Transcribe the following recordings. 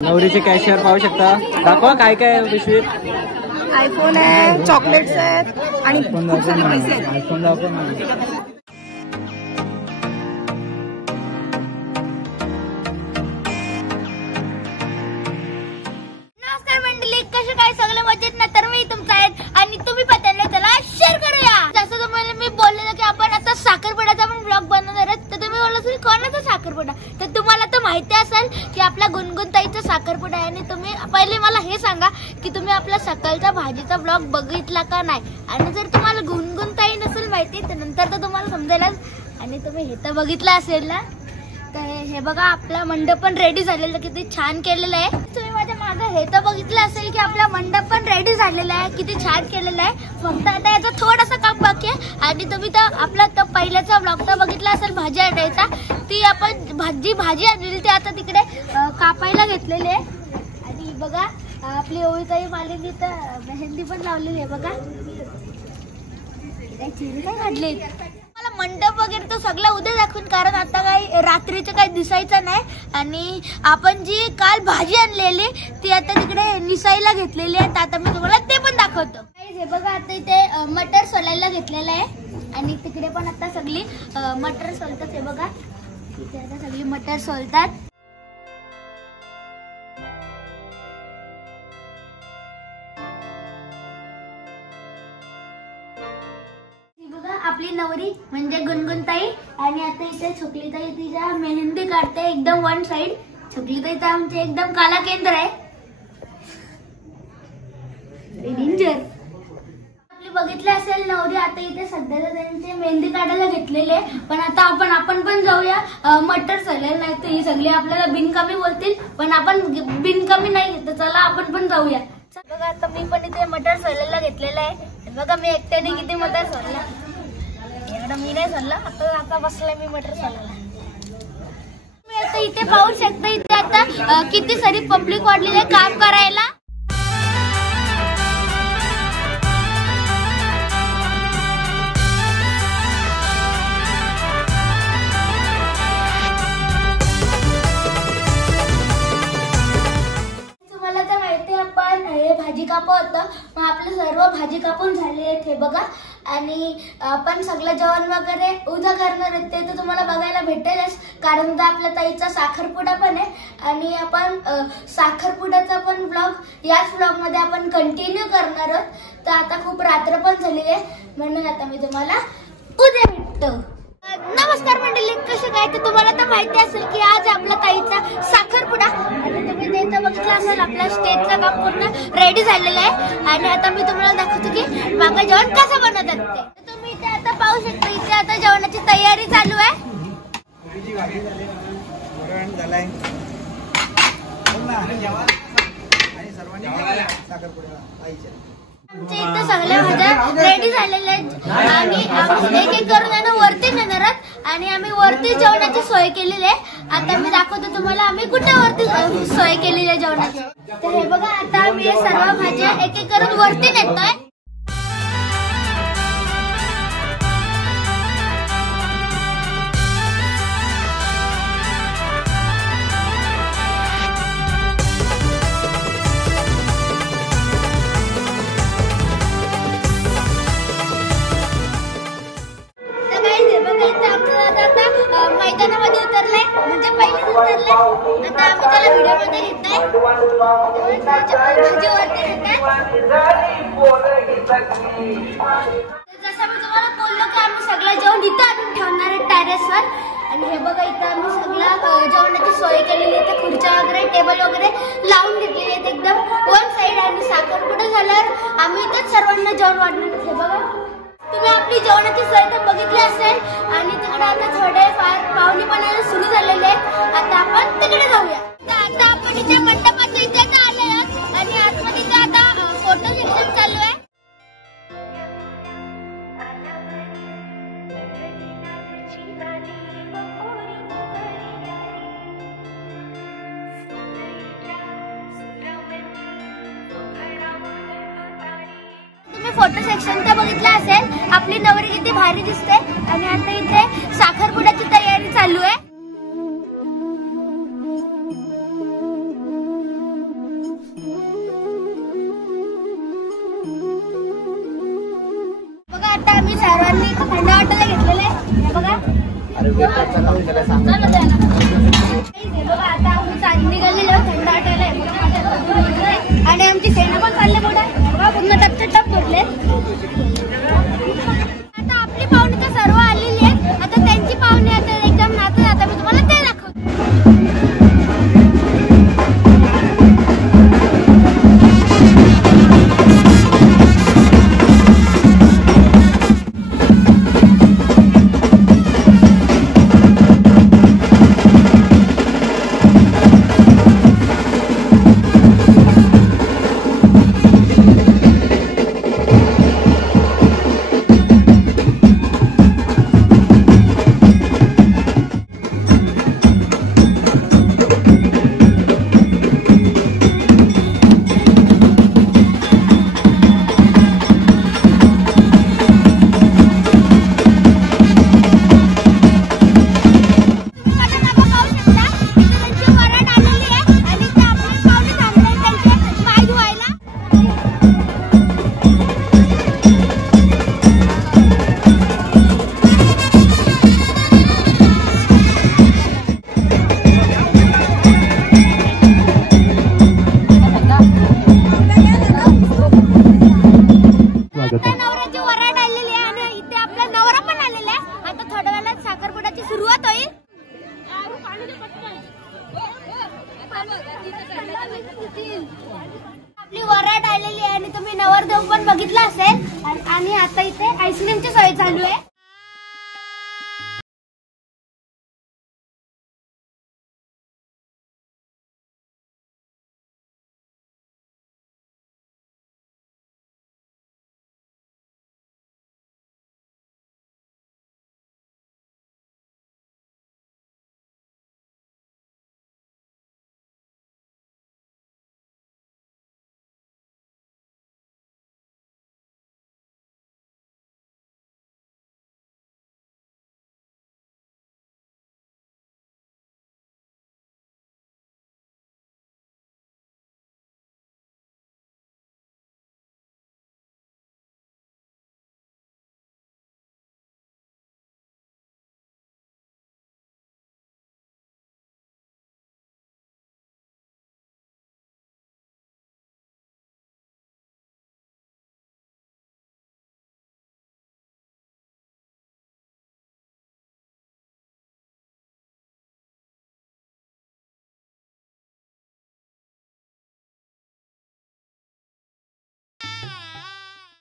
नवरीचे कॅशियर पाहू शकता. दाखवा काय काय पिशवीत. आयफोन आहे, चॉकलेट्स आहेत आणि खूप सारे पैसे आहेत. आयफोन दाखवा. नमस्कार मंडळी, कसे काय सगळे मजेत ना. तर मी तुमचा आहेत आणि तुम्ही पत्याला त्याला शेअर करूया. जसं तुम्हाला मी बोललेलं की आपण आता साखरपुड्याचा पण ब्लॉग बनवणार आहोत. तर तुम्ही बोलला कोणाचा साखरपुडा, तर तुम्हाला तर माहिती असेल की आपला गुणगुणताईचा साखरपुडा आहे. आणि तुम्ही पहिले मला हे सांगा की तुम्ही आपला सकाळचा भाजीचा ब्लॉग बघितला का नाही. आणि जर तुम्हाला गुणगुणताई नसेल माहिती तर नंतर तर तुम्हाला समजेलच. आणि तुम्ही हे तर बघितलं असेल ना. तर हे बघा आपला मंडप पण रेडी झालेला, किती छान केलेलं आहे. तुम्ही माझ्या मागे हे तर बघितलं असेल की आपला मंडप पण रेडी झालेला आहे, किती छान केलेला आहे. फक्त आता याचा थोडासा काम बाकी आहे. आणि तुम्ही तर आपला तर पहिल्याचा ब्लॉग तर बघितला असेल भाजी आणायचा. ती आपण भाजी आणलेली ती आता तिकडे कापायला घेतलेली आहे. आणि बघा आपली ओळीताई मालिनी तर मेहंदी पण लावलेली आहे. बघा चिरी काय काढले. मला मंडप वगैरे तो सगळं उद्या दाखवून, कारण आता काही रात्रीचं काही दिसायचं नाही. आणि आपण जी काल भाजी आणलेली ती आता तिकडे निसायला घेतलेली आहे. तर आता मी तुम्हाला ते पण दाखवतो. हे बघा आता इथे मटर सोलायला घेतलेलं आहे. आणि तिकडे पण आता सगळी मटर सोलतात. हे बघा तिथे आता सगळी मटर सोलतात. आपली नवरी म्हणजे गुणगुणताई. आणि आता इथे छोकलीताई तिच्या मेहंदी काढते एकदम वन साइड. छोकलीताई तर आमचे एकदम काला केंद्र आहे. डेंजर. आपली बघितली असेल नवरी आता इथे सध्या त्यांचे मेहंदी काढायला घेतलेले. पण आता आपण पण जाऊया मटर सोलायला. नाही तर ही सगळी आपल्याला बिनकामी बोलतील, पण आपण बिनकामी नाही घेत. चला आपण पण जाऊया. बघा आता मी पण इथे मटर सोलायला घेतलेलं आहे. बघा मी एकट्याने किती मटर सोलला. मी नाही सोडलं. आता बसलाय मी मटर सोलायला. तुम्ही आता इथे पाहू शकता इथे आता किती सारी पब्लिक वाढलेली आहे काम करायला. तुम्हाला तर माहिती आपण हे भाजी कापत होतं, मग आपले सर्व भाजी कापून झाले आहेत. हे बघा. आणि आपण सगळं जेवण वगैरे उद्या करणार आहेत ते तर तुम्हाला बघायला भेटेलच, कारण उद्या आपल्या ताईचा साखरपुडा पण आहे. आणि आपण साखरपुड्याचा पण ब्लॉग याच ब्लॉग मध्ये आपण कंटिन्यू करणार आहोत. तर आता खूप रात्र पण झालेली आहे, म्हणून आता मी तुम्हाला उद्या भेटतो. नमस्कार मंडळी, कसे काय. तर तुम्हाला तर माहिती असेल की आज आपला ताईचा साखरपुडा. आणि तुम्ही ते तर बघितलं असेल आपल्या स्टेजचं काम पूर्ण रेडी झालेलं आहे. आणि आता मी तुम्हाला दाखवतो की मागं जेवण कसं बनवतात ते. तुम्ही इथे आता पाहू शकता इथे आता जेवणाची तयारी चालू आहे. आमच्या इथे सगळ्या भाज्या रेडी झालेल्या आहेत. आणि आम्ही एक एक करून आहे वरती नेणार आहोत. आणि आम्ही वरती जेवणाची सोय केलेली आहे. आता मी दाखवतो तुम्हाला आम्ही कुठे वरती सोय केलेली आहे जेवणाची. तर हे बघा आता आम्ही हे सर्व भाज्या एक एक करून वरती नेतोय. मैदानामध्ये उतरलाय, म्हणजे पहिलेच उतरलाय. आता आम्ही त्याला व्हिडिओ मध्ये घेतोय. जसं मी तुम्हाला बोललो की आम्ही सगळं जेवण इथं आणून ठेवणार आहे टेरेसवर. आणि हे बघा इथं आम्ही सगळं जेवणाची सोय केलेली आहे. खुर्च्या वगैरे टेबल वगैरे लावून घेतलेली आहेत एकदम वन साइड. आणि साखरपुडा झाल्यावर आम्ही इथंच सर्वांना जेवण वाढणार. हे बघा तुम्ही आपली जेवणाची सोय तर बघितली असेल. आणि तिकडे आता थोडेफार पाहुणे पण सुरू झालेले आहेत. आता आपण तिकडे जाऊया. आता आपण इथे मंडपाच्या इथे आले आहोत. आणि आतमध्ये आता फोटो सेक्शन चालू आहे. फोटो सेक्शन तर बघितलं असेल. आपली नवरी किती भारी दिसते. आणि आता इथे साखरपुड्याची तयारी चालू आहे. तुम्ही सर्वांनी थंड वाटायला घेतलेले आहे बघा. बघा आता आम्ही चालली निघालेलो थंड वाटायला आणि आमची सेना पण चालले बघा पूर्ण टप भरले. आता आपली पाहुणे तर सर्व आलेली आहेत. आता त्यांची पाहुणे आता एकदम नाचत आता मी तुम्हाला ते दाखवतो. नवऱ्याची वराड आलेली आहे आणि इथे आपला नवरा पण आलेला आहे. आता थोड्या वेळात साखरपुड्याची सुरुवात होईल. आपली वराड आलेली आहे आणि तुम्ही नवरदेव पण बघितला असेल. आणि आता इथे आईस्क्रीमची सोय चालू आहे.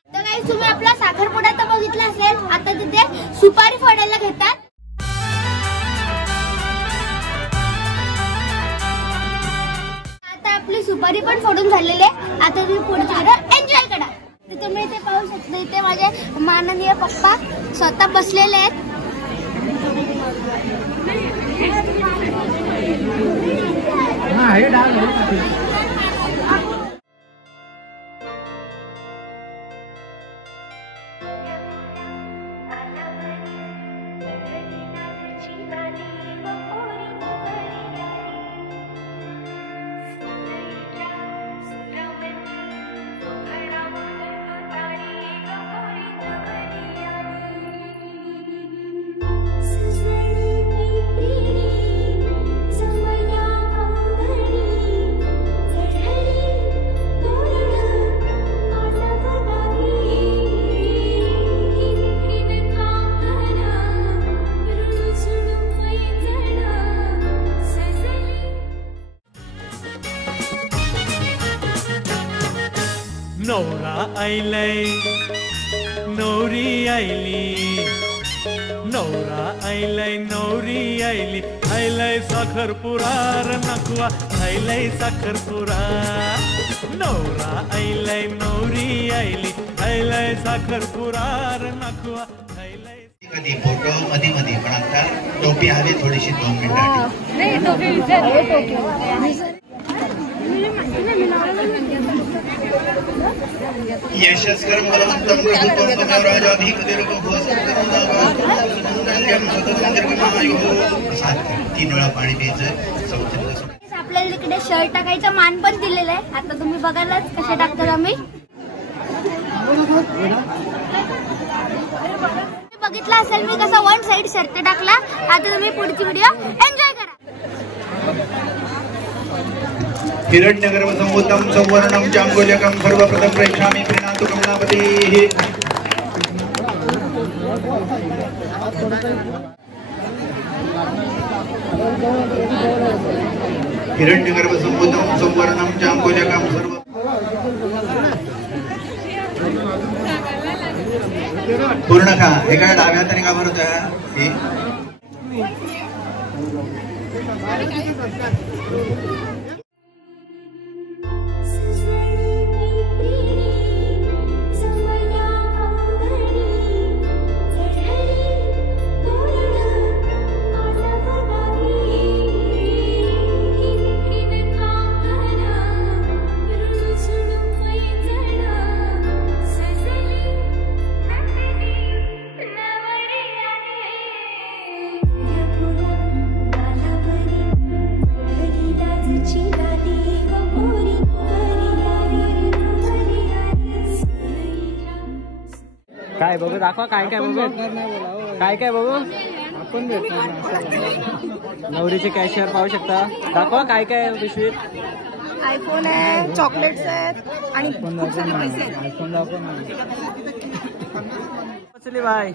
तर काही तुम्ही आपला साखरपुडा तर बघितला असेल. आता तिथे सुपारी फोडायला घेतात. आता आपली सुपारी पण फोडून झालेली आहे. आता तुम्ही पुढे एन्जॉय करा. तर तुम्ही इथे पाहू शकता इथे माझे माननीय पप्पा स्वतः बसलेले आहेत. नवरा आयलाय नवरी आयली, नवरा आयलाय नवरी आयली, आयलाय साखरपुरा र नकवा, आयलाय साखरपुरा. नवरा आयलाय नवरी आयली, आयलाय साखरपुरा र नकवा, आयलाय. कधी फोटो मध्ये मध्ये पण आता टोपी हवी थोडीशी 2 मिनिटांनी. यशस्करं बलवन्तं प्रभुत्वं राजाधिपतिर्भुवस्सुतराजाधिपतिर्भुवस्सुतराजायुः. 3 वेळा पाणी प्यायचं. आपल्याला इकडे शर्ट टाकायचं मान पण दिलेलं आहे. आता तुम्ही बघायलाच कसे टाकतात आम्ही. बघितला असेल मी कसा वन साइड शर्ट टाकला. आता तुम्ही पुढची व्हिडिओ एन्जॉय करा. हिरण्यगर्भ संभूतं सौवर्णं चांगोल्यकं सर्वप्रथम प्रेक्षामि प्रीणातु कमलापतिः. हिरण्यगर्भ संभूतं सौवर्णं चांगोल्यकं सर्व पूर्ण खा. एका डाव्या हाताने का भरत आहे. काय बघू दाखवा काय काय बघू काय काय बघू. आपण नवरीचे कॅशियर पाहू शकता. दाखवा काय काय पिशवीत. आयफोन आहे, चॉकलेट्स आहेत आणि खूप सारे पैसे आहेत. चली बाय.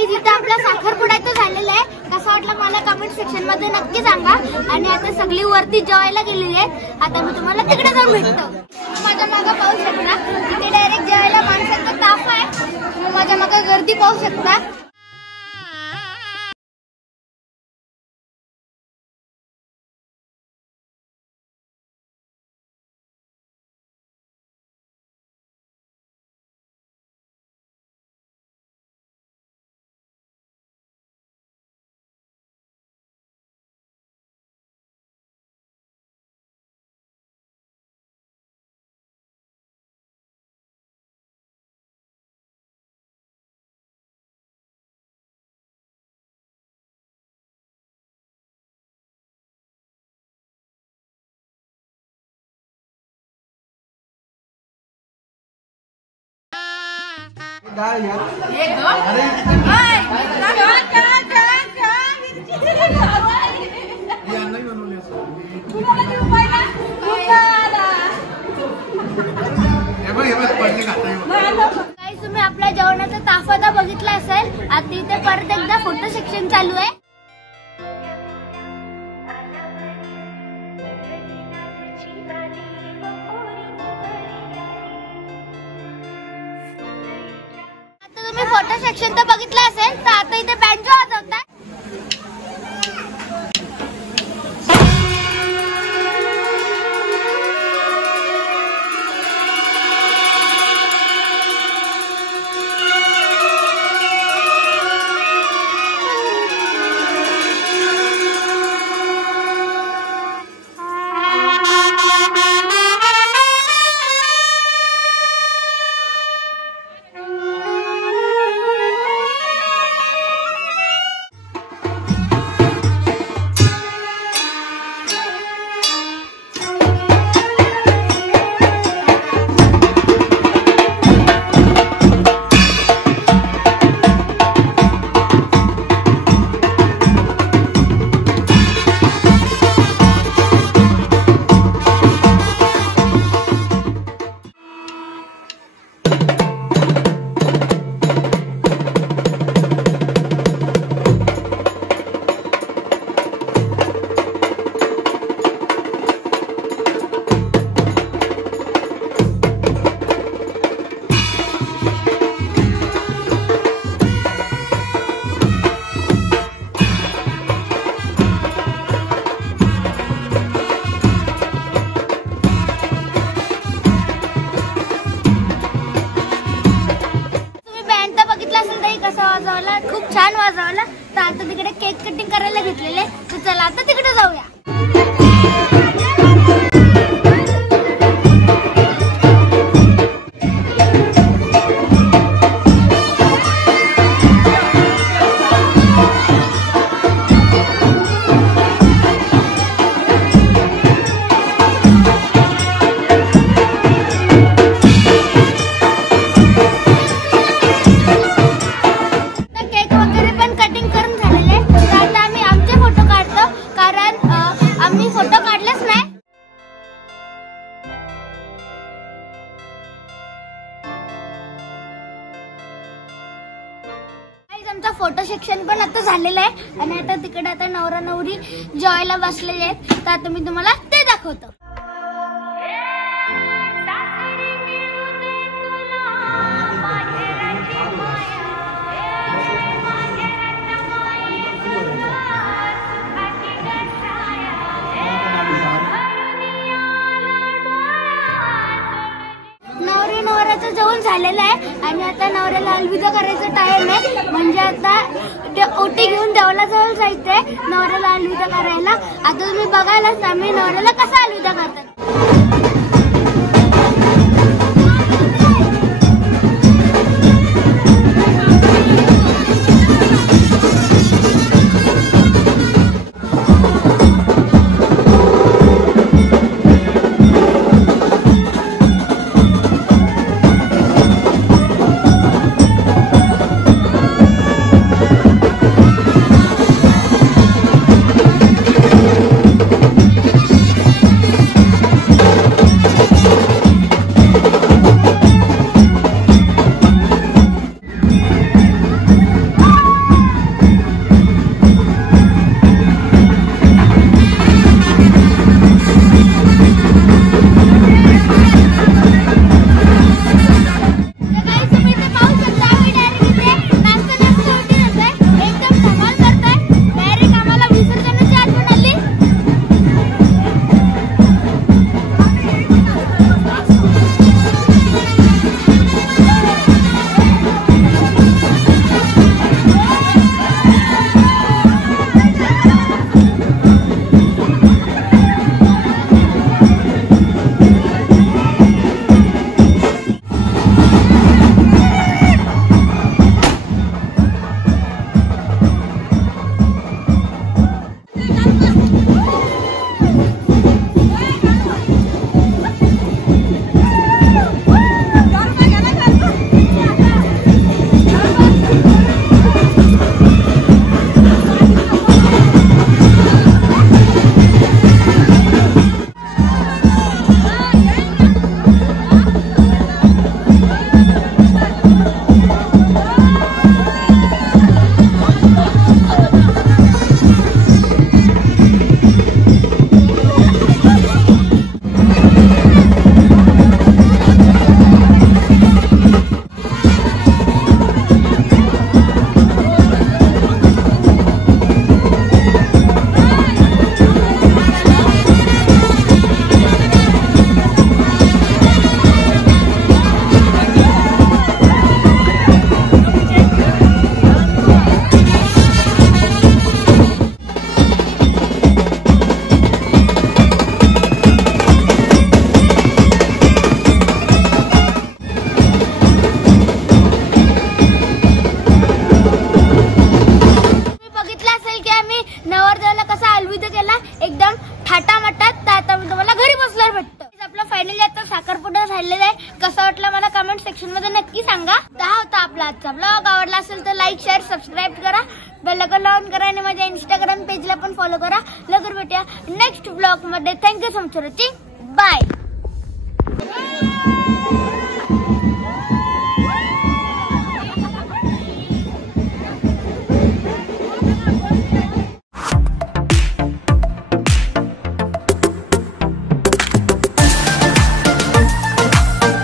इथं आपला साखरपुडा झालेला आहे. कसा वाटला मला कमेंट सेक्शन मध्ये नक्की सांगा. आणि आता सगळी वरती जेवायला गेलेली आहेत. आता मी तुम्हाला तिकडे जाऊन भेटतो. माझ्या मागे पाहू शकता तिथे डायरेक्ट जेवायला माणसांचा ताफ आहे. माझ्या मागे गर्दी पाहू शकता. तुम्ही आपल्या जेवणाचा ताफादा बघितला असेल. आता इथे परत एकदा फोटो सेक्शन चालू आहे. आता तुम्ही फोटो सेक्शन तर बघितलं असेल. तर आता इथे बँजो वाजवतात. वाजवला, खूप छान वाजवला. तर तर आता तिकडे केक कटिंग करायला घेतलेले, तर चला आता तिकडे जाऊया. आमचा फोटो सेक्शन पण आता झालेला आहे आणि आता तिकडे आता नवरा नवरी जेवायला बसलेले आहेत, तर आता मी तुम्हाला ते दाखवतो. नवऱ्याचं जेवण झालेलं आहे आणि आता नवऱ्याला अलविदा करायचं टाइम आहे. म्हणजे आता ओटी घेऊन देवळाजवळ जायचंय नवऱ्याला अलविदा करायला. आता तुम्ही बघायलाच आम्ही नवऱ्याला कसा अलविदा करतात. एकदम थाटामाटात. तर आता मी तुम्हाला घरी बसल्यावर भेटतो. आपला फायनली आता साखरपुडा झालेला आहे. कसा वाटला मला कमेंट सेक्शन मध्ये नक्की सांगा. हा होता आपला आजचा ब्लॉग. आवडला असेल तर लाईक शेअर सबस्क्राईब करा, बेल आयकॉन ऑन करा आणि माझ्या इंस्टाग्राम पेजला पण फॉलो करा. लवकर भेटूया नेक्स्ट ब्लॉग मध्ये. Thank you so much for watching. Bye.